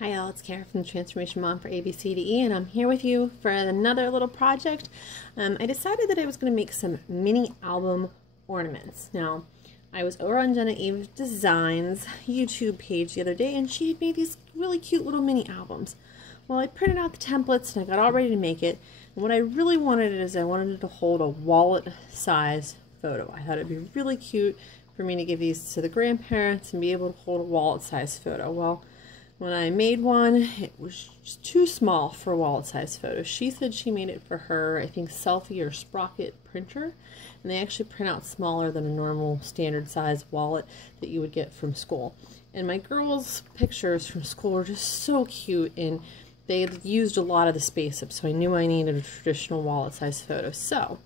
Hi all, it's Kara from the Transformation Mom for ABCDE, and I'm here with you for another little project. I decided that I was going to make some mini album ornaments. Now, I was over on Jenna Eve's Designs YouTube page the other day, and she had made these really cute little mini albums. Well, I printed out the templates and I got all ready to make it, and what I really wanted is I wanted it to hold a wallet size photo. I thought it'd be really cute for me to give these to the grandparents and be able to hold a wallet size photo. Well, when I made one, it was just too small for a wallet size photo. She said she made it for her, I think, Selfie or Sprocket printer, and they actually print out smaller than a normal standard size wallet that you would get from school. And my girls' pictures from school were just so cute, and they had used a lot of the space up, so I knew I needed a traditional wallet size photo. So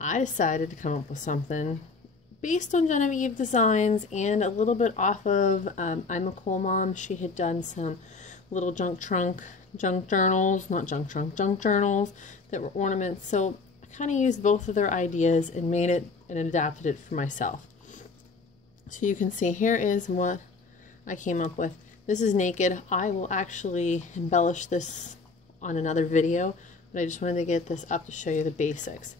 I decided to come up with something based on Genevieve Designs and a little bit off of I'm a Cool Mom. She had done some little junk journals that were ornaments. So I kind of used both of their ideas and made it and adapted it for myself. So you can see here is what I came up with. This is naked. I will actually embellish this on another video, but I just wanted to get this up to show you the basics.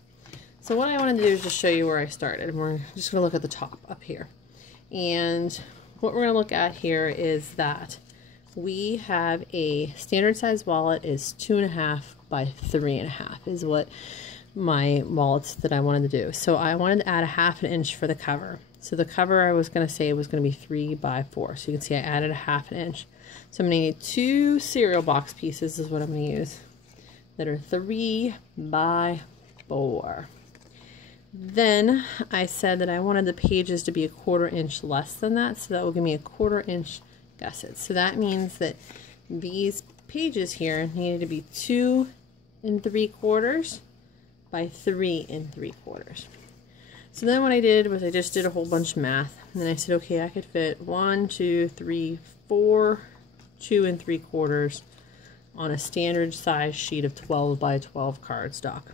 So what I want to do is just show you where I started. We're just going to look at the top up here. And what we're going to look at here is that we have a standard size wallet is 2.5 by 3.5 is what my wallets that I wanted to do. So I wanted to add 1/2 inch for the cover. So the cover I was going to say was going to be 3 by 4. So you can see I added 1/2 inch. So I'm going to need 2 cereal box pieces is what I'm going to use that are 3 by 4. Then I said that I wanted the pages to be 1/4 inch less than that, so that will give me 1/4 inch gussets. So that means that these pages here needed to be 2 3/4 by 3 3/4. So then what I did was I just did a whole bunch of math, and then I said, okay, I could fit 1, 2, 3, 4 2 3/4 on a standard size sheet of 12 by 12 cardstock.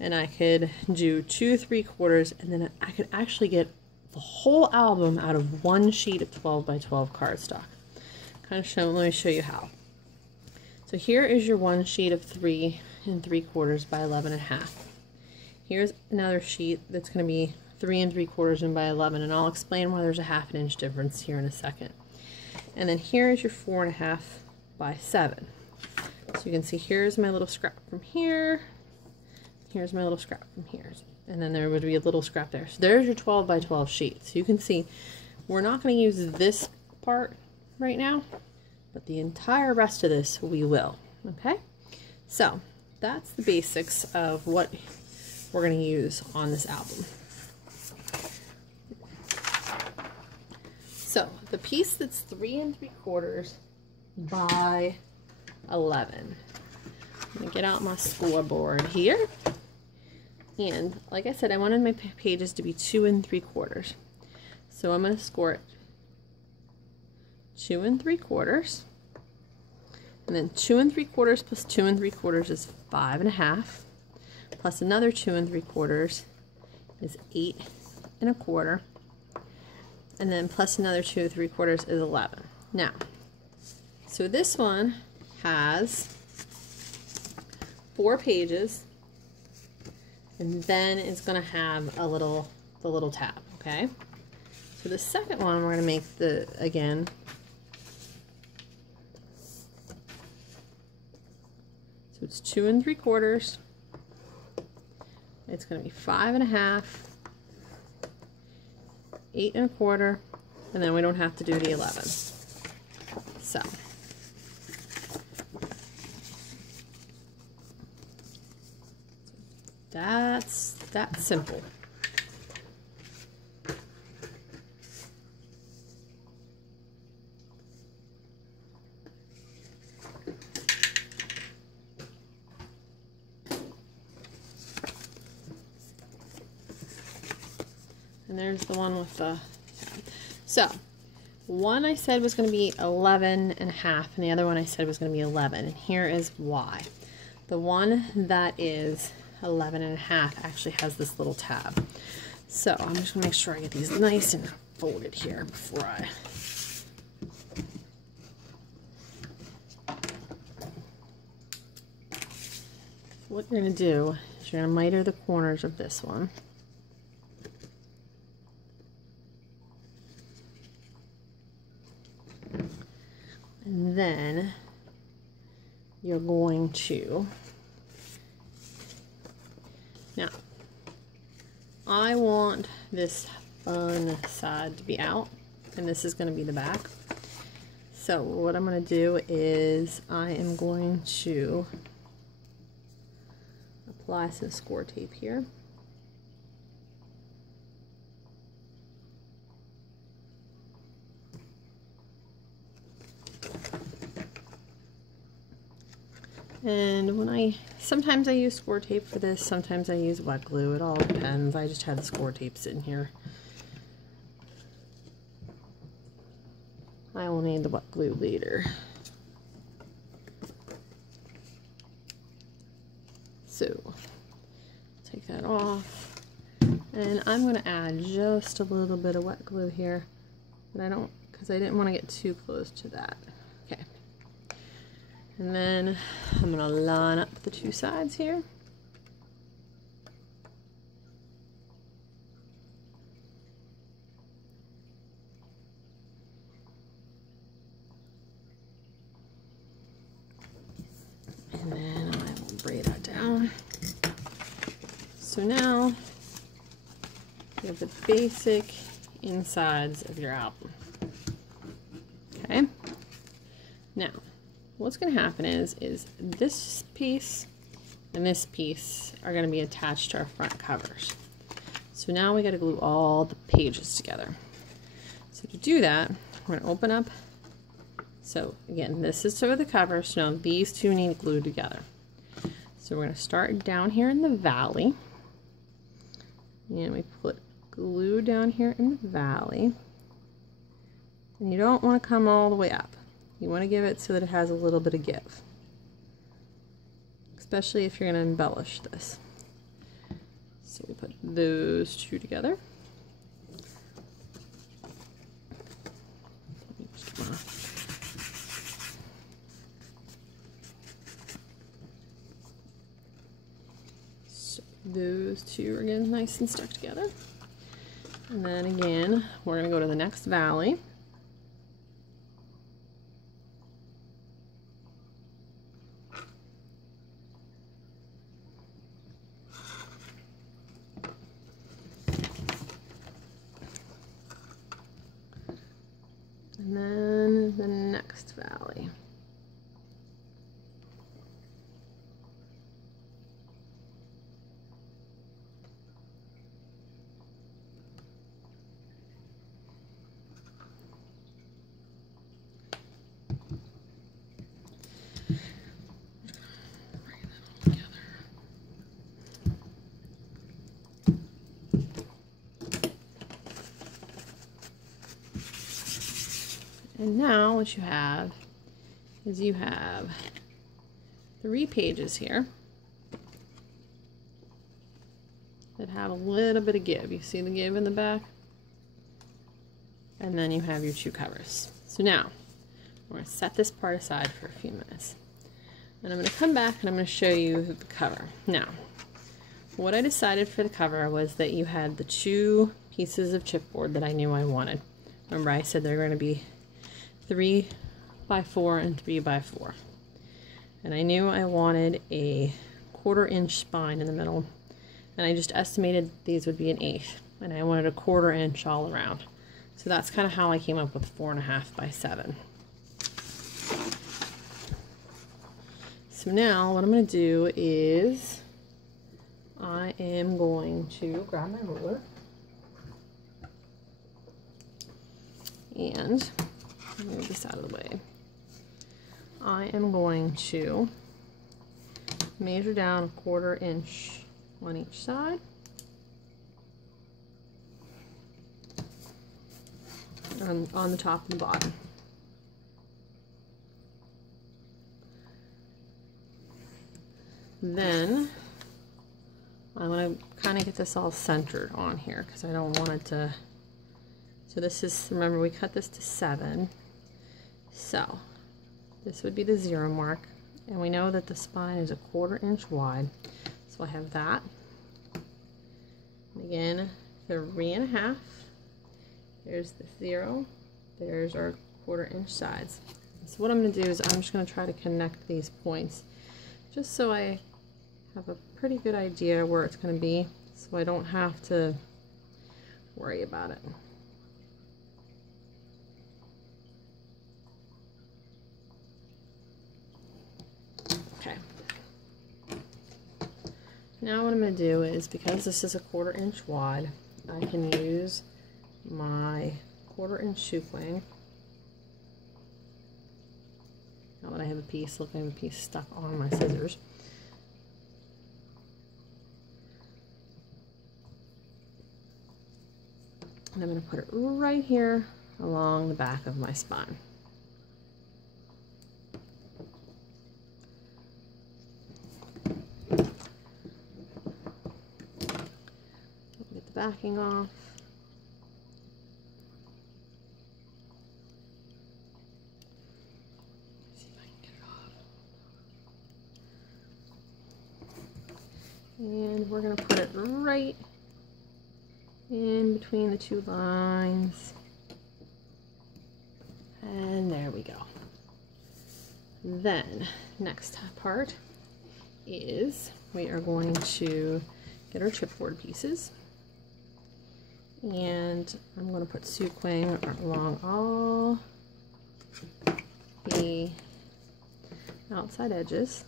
And I could do 2 3/4, and then I could actually get the whole album out of one sheet of 12 by 12 cardstock. Let me show you how. So here is your one sheet of 3 3/4 by 11.5. Here's another sheet that's going to be 3 3/4 and by 11, and I'll explain why there's a 1/2 inch difference here in a second. And then here is your 4.5 by 7. So you can see here's my little scrap from here. Here's my little scrap from here, and then there would be a little scrap there. So there's your 12 by 12 sheet. So you can see we're not going to use this part right now, but the entire rest of this we will. Okay, so that's the basics of what we're going to use on this album. So the piece that's 3 3/4 by 11. I'm going to get out my scoreboard here. And like I said, I wanted my pages to be 2 3/4. So I'm going to score it 2 3/4. And then 2 3/4 plus 2 3/4 is 5.5. Plus another 2 3/4 is 8 1/4. And then plus another 2 3/4 is 11. Now, so this one has 4 pages, and then it's going to have the little tab. Okay, so the second one we're going to make again. So it's 2 3/4. It's going to be 5.5, 8 1/4, and then we don't have to do the 11. So that's that simple. And there's the one with the tab. So one I said was going to be 11.5, and the other one I said was going to be 11. And here is why. The one that is 11.5 actually has this little tab. So I'm just going to make sure I get these nice and folded here before I what you're going to do is you're going to miter the corners of this one. And then you're going to, now I want this fun side to be out, and this is going to be the back. So what I'm going to do is I am going to apply some score tape here. And sometimes I use score tape for this, sometimes I use wet glue, it all depends. I just had the score tape sitting here. I will need the wet glue later. So, take that off. And I'm going to add just a little bit of wet glue here. But because I didn't want to get too close to that. Okay. And then I'm going to line up the two sides here. And then I will braid that down. So now you have the basic insides of your album. Okay. Now, what's going to happen is this piece and this piece are going to be attached to our front covers. So now we got to glue all the pages together. So to do that, we're going to open up. So again, this is for the cover, so now these two need glued together. So we're going to start down here in the valley. And we put glue down here in the valley. And you don't want to come all the way up. You want to give it so that it has a little bit of give. Especially if you're going to embellish this. So we put those two together. So those two are getting nice and stuck together. And then again, we're going to go to the next valley. And then the next valley. And now what you have is you have 3 pages here that have a little bit of give. You see the give in the back? And then you have your 2 covers. So now we're going to set this part aside for a few minutes. And I'm going to come back and I'm going to show you the cover. Now, what I decided for the cover was that you had the 2 pieces of chipboard that I knew I wanted. Remember I said they're going to be 3x4 and 3x4. And I knew I wanted a 1/4 inch spine in the middle. And I just estimated these would be 1/8. And I wanted a 1/4 inch all around. So that's kind of how I came up with 4.5 by 7. So now what I'm going to do is I am going to grab my ruler and move this out of the way. I am going to measure down 1/4 inch on each side. On the top and the bottom. Then I want to kind of get this all centered on here because I don't want it to. So this is, remember we cut this to 7. So this would be the 0 mark And we know that the spine is 1/4 inch wide. So I have that. And again, 3 1/2. There's the 0. There's our 1/4 inch sides. So what I'm going to do is I'm just going to try to connect these points just so I have a pretty good idea where it's going to be, so I don't have to worry about it. Okay. Now what I'm going to do is, because this is 1/4 inch wide, I can use my 1/4 inch shoe wing. Now that I have a piece, look, I have a piece stuck on my scissors. And I'm going to put it right here along the back of my spine. Get the backing off. And we're going to put it right in between the 2 lines. And there we go. Then, next part is we are going to get our chipboard pieces. And I'm going to put sequin along all the outside edges.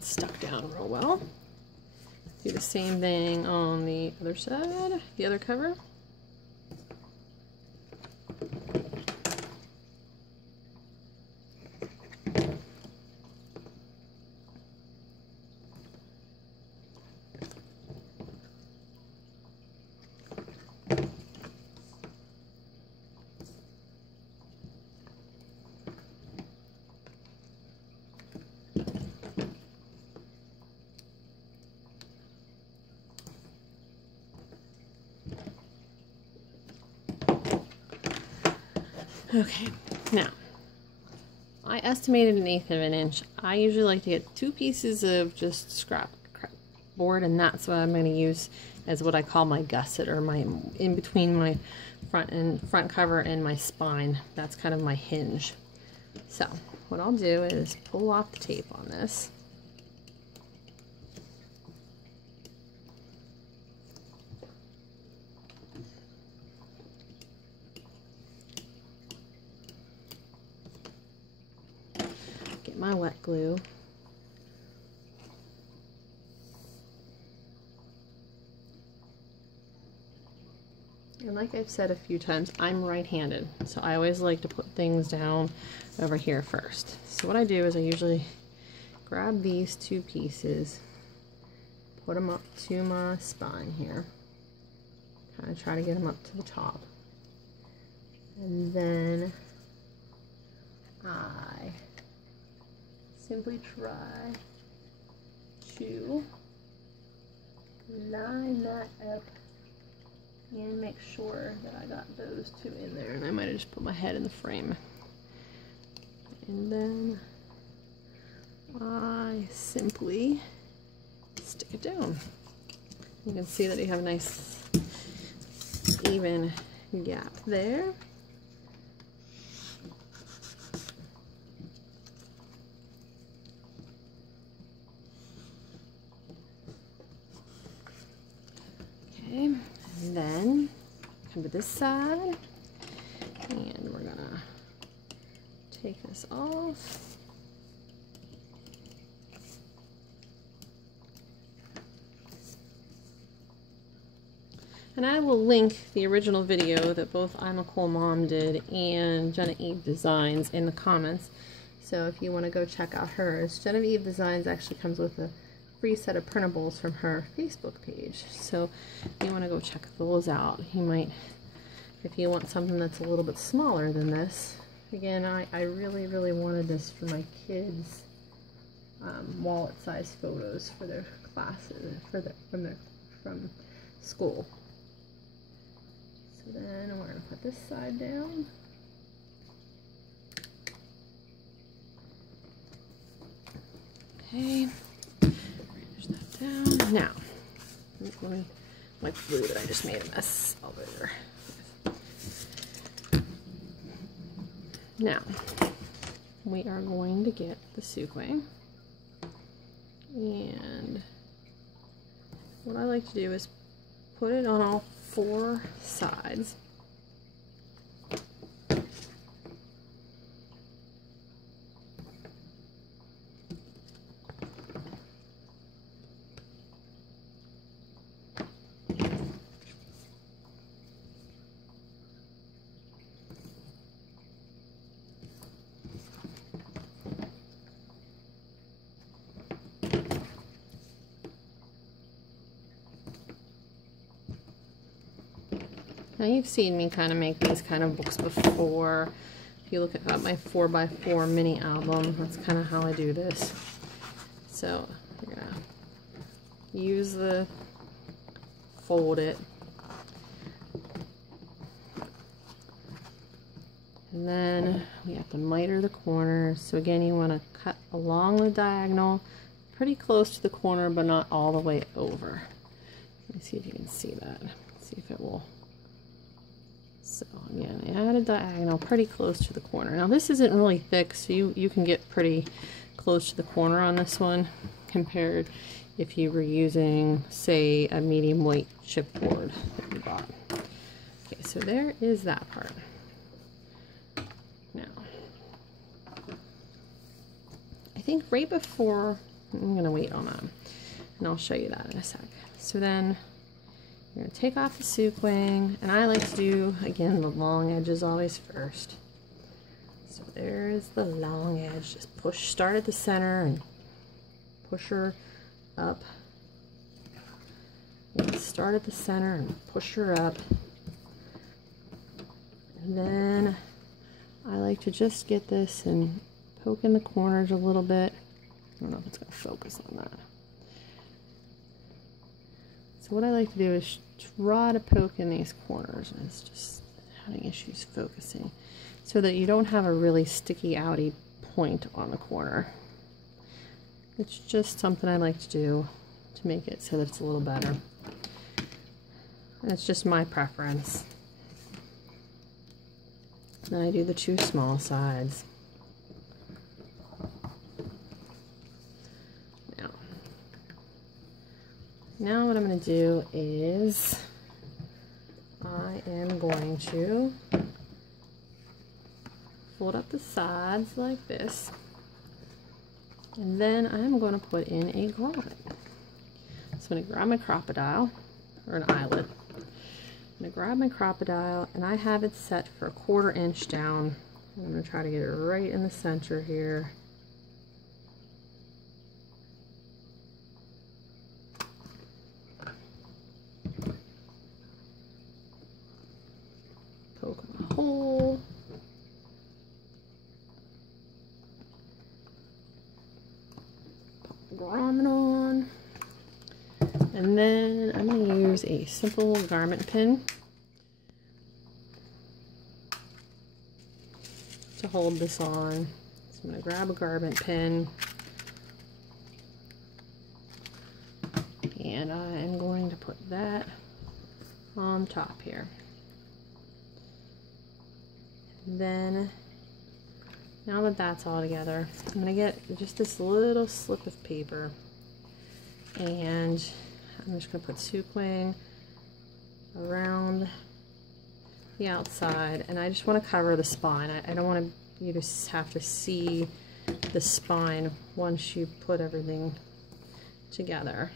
Stuck down real well. Do the same thing on the other side, the other cover. Okay, now I estimated 1/8 of an inch. I usually like to get 2 pieces of just scrap board, and that's what I'm going to use as what I call my gusset, or my in between my front cover and my spine. That's kind of my hinge. So what I'll do is pull off the tape on this. My wet glue. And like I've said a few times, I'm right-handed, so I always like to put things down over here first. So what I do is I usually grab these 2 pieces, put them up to my spine here, kind of try to get them up to the top, and then I simply try to line that up and make sure that I got those 2 in there. And I might have just put my head in the frame. And then I simply stick it down. You can see that you have a nice even gap there. And then come to this side, and we're gonna take this off. And I will link the original video that both I'm a Cool Mom did and Genevieve Designs in the comments. So if you want to go check out hers, Genevieve Designs actually comes with a free set of printables from her Facebook page. So you want to go check those out. You might, if you want something that's a little bit smaller than this. Again, I really, really wanted this for my kids' wallet-sized photos for their classes, from school. So then we're going to put this side down. Okay, push that down. Now, let me wipe the glue that I just made a mess over. Now, we are going to get the suquang, and what I like to do is put it on all 4 sides. Now you've seen me kind of make these kind of books before. If you look at my 4x4 mini album, that's kind of how I do this. So you're gonna use the, fold it, and then we have to miter the corners. So again, you want to cut along the diagonal, pretty close to the corner, but not all the way over. Let me see if you can see that. See if it will. So again, add a diagonal pretty close to the corner. Now this isn't really thick, so you can get pretty close to the corner on this one compared if you were using, say, a medium weight chipboard that you bought. Okay, so there is that part. Now, I think right before, I'm gonna wait on that, and I'll show you that in a sec. So then, you're going to take off the suquang, and I like to do, again, the long edges always first. So there's the long edge. Just push, start at the center and push her up. And start at the center and push her up. And then I like to just get this and poke in the corners a little bit. I don't know if it's going to focus on that. So what I like to do is try to poke in these corners, and it's just having issues focusing, so that you don't have a really sticky outy point on the corner. It's just something I like to do to make it so that it's a little better. And it's just my preference. Then I do the 2 small sides. Now what I'm going to do is I am going to fold up the sides like this, and then I'm going to put in a grommet. So I'm going to grab my crocodile, or an eyelet. I'm going to grab my crocodile, and I have it set for 1/4 inch down. I'm going to try to get it right in the center here. Poke a hole. Pop the grommet on. And then I'm going to use a simple garment pin to hold this on. So I'm going to grab a garment pin, and I am going to put that on top here. And then, now that that's all together, I'm going to get just this little slip of paper, and I'm just going to put suquang around the outside, and I just want to cover the spine. I don't want you to have to see the spine once you put everything together.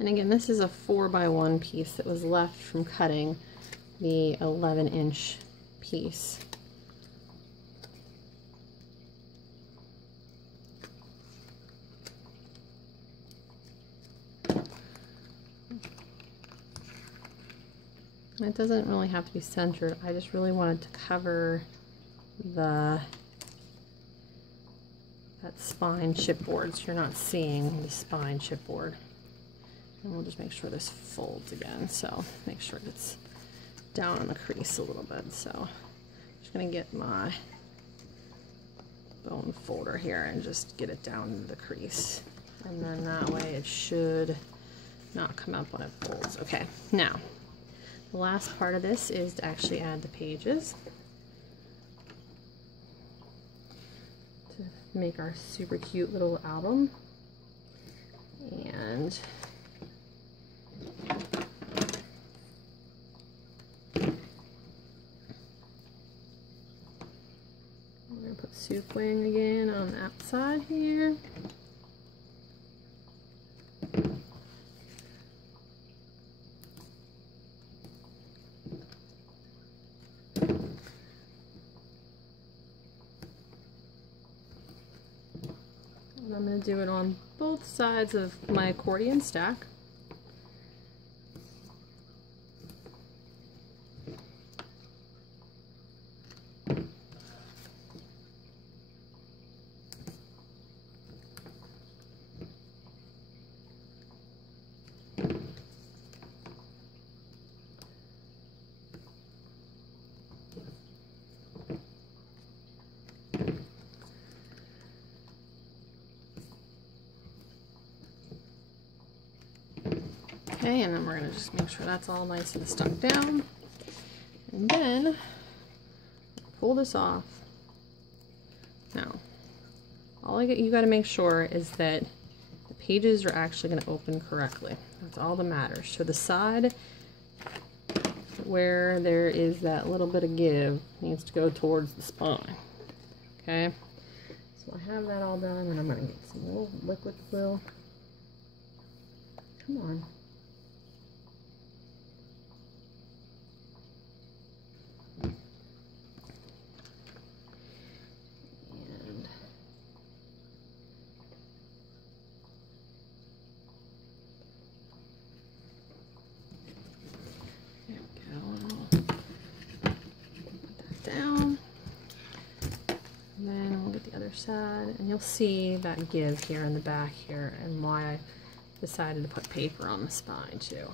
And again, this is a 4x1 piece that was left from cutting the 11-inch piece. It doesn't really have to be centered. I just really wanted to cover that spine chipboard, so you're not seeing the spine chipboard. And we'll just make sure this folds again. So make sure it's down in the crease a little bit. So I'm just gonna get my bone folder here and just get it down into the crease. And then that way it should not come up when it folds. Okay, now the last part of this is to actually add the pages to make our super cute little album. And we're going to put soup wing again on that side here. And I'm going to do it on both sides of my accordion stack. Okay, and then we're going to just make sure that's all nice and stuck down. And then pull this off. Now, you got to make sure is that the pages are actually going to open correctly. That's all that matters. So the side where there is that little bit of give needs to go towards the spine. Okay, so I have that all done, and I'm going to get some little liquid glue. Come on. Side, and you'll see that give here in the back here and why I decided to put paper on the spine too.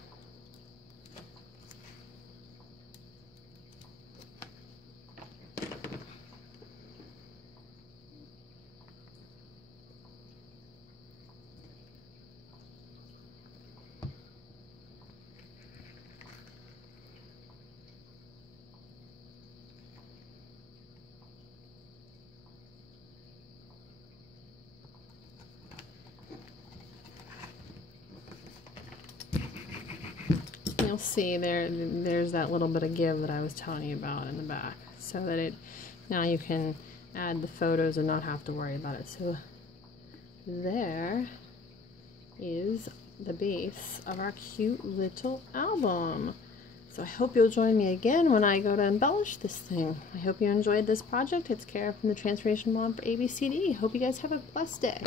You'll see there's that little bit of give that I was telling you about in the back, so that now you can add the photos and not have to worry about it. So there is the base of our cute little album. So I hope you'll join me again when I go to embellish this thing. I hope you enjoyed this project. It's Kara from the Transformation Mom for ABCDE. Hope you guys have a blessed day.